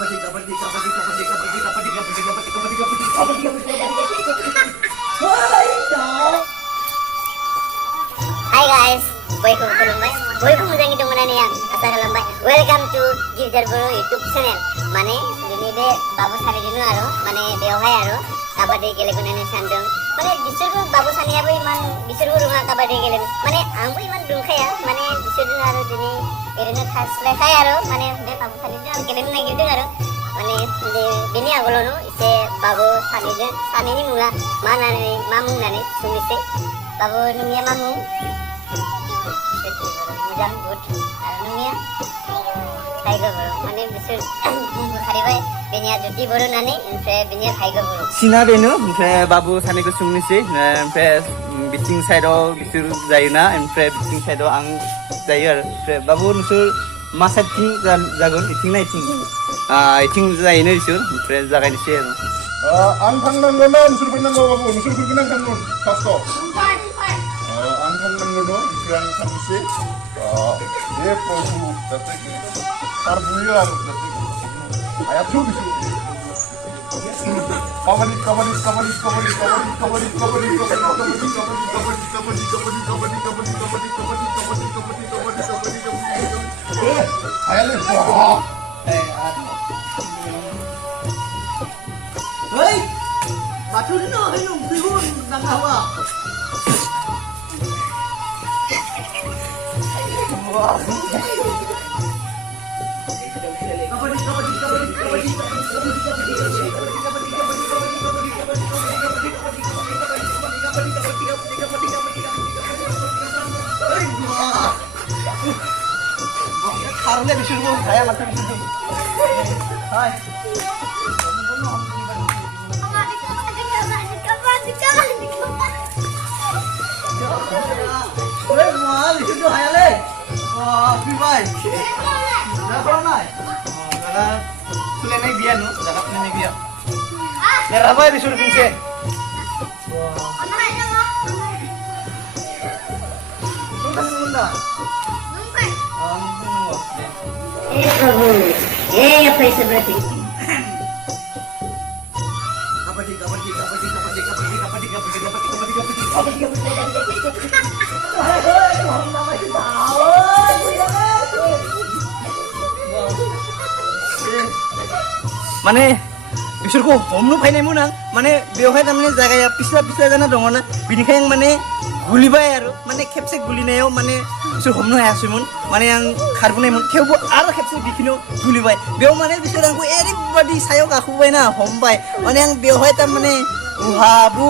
Hai guys, balik lagi balik mudang itu mana nih yang asal lambai. Welcome to Girdhar Bro YouTube channel. Mane ini deh babu sari dulu aro, mane bewahai aro. Kabadi gele gunane sandung. Mane disuruh babu sani abu iman disuruh rumah kabadi gele. Mane ambu iman dungka ya, mane disuruh aro dini irene khas lekay aro. Mane deh babu sani dulu gele nai gitu aro. Mane bini agolono ise babu sani deh sani ini mula mana nih mamung nane sumise babu numia mamung. Mujang good, numia. Tiger bro, mane besar hari bay benya jadi bro nane, infre benya tiger bro. Sina beno, infre babu sani ko sungni se, infre bitching side o bisur jayuna, infre bitching side o ang jayer, infre babu nusur masa ting jagon, ting na ting jayene bisur, infre jagai se. Ang thang nang nusur pinang go babu, nusur pinang kan nun, kasto. Ang thang nang no, infre ang thang se. Ye probu, tapi karbuya aro, tapi ayat tu bisu. Kabadi. Ayale. Hei, batu ni no, hei nung prihun nang hawa. Karena disuruh saya makan disitu. Hai. Oi, mual disitu hayale. Wah, pibai. Berapa nai? Karena sudah naik biar nu, sudah naik biar. Biar apa ya disuruh pincin? Bunda. Apa itu berarti? Mane bisurku omnu फायनाय मुनां माने बेवहाय तारमाने जायगाया पिस्ला जाना दङ ना बिनिखाय आं माने गुलिबाय आरो माने खेबसे गुलिनायाव माने बिसोर हमनो हायासैमोन माने आं खारबोनायमोन थेवबो आरो खेबसे बिखिनो गुलिबाय बेयाव माने बिसोर आंखौ एरैबादि सायाव गाखोबाय ना हमबाय माने आं बेवहाय तारमाने उहाबु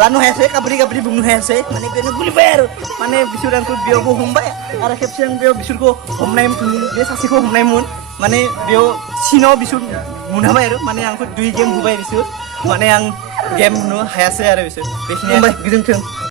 लानो हायासै काबादि बुंनो हायासै माने बेनो गुलिबाय आरो माने बिसोर आंखौ बेयावबो हमबाय आरो खेबसे आं बेयाव बिसोरखौ हमनाय बे सासेखौ हमनायमोन माने बेयाव सिनाव बिसोर मुनाबाय आरो माने आंखौ 2 गेम होबाय बिसोर माने आं गेम होनो हायासै आरो बिसोर बेखिनियानो गोजोन्थों।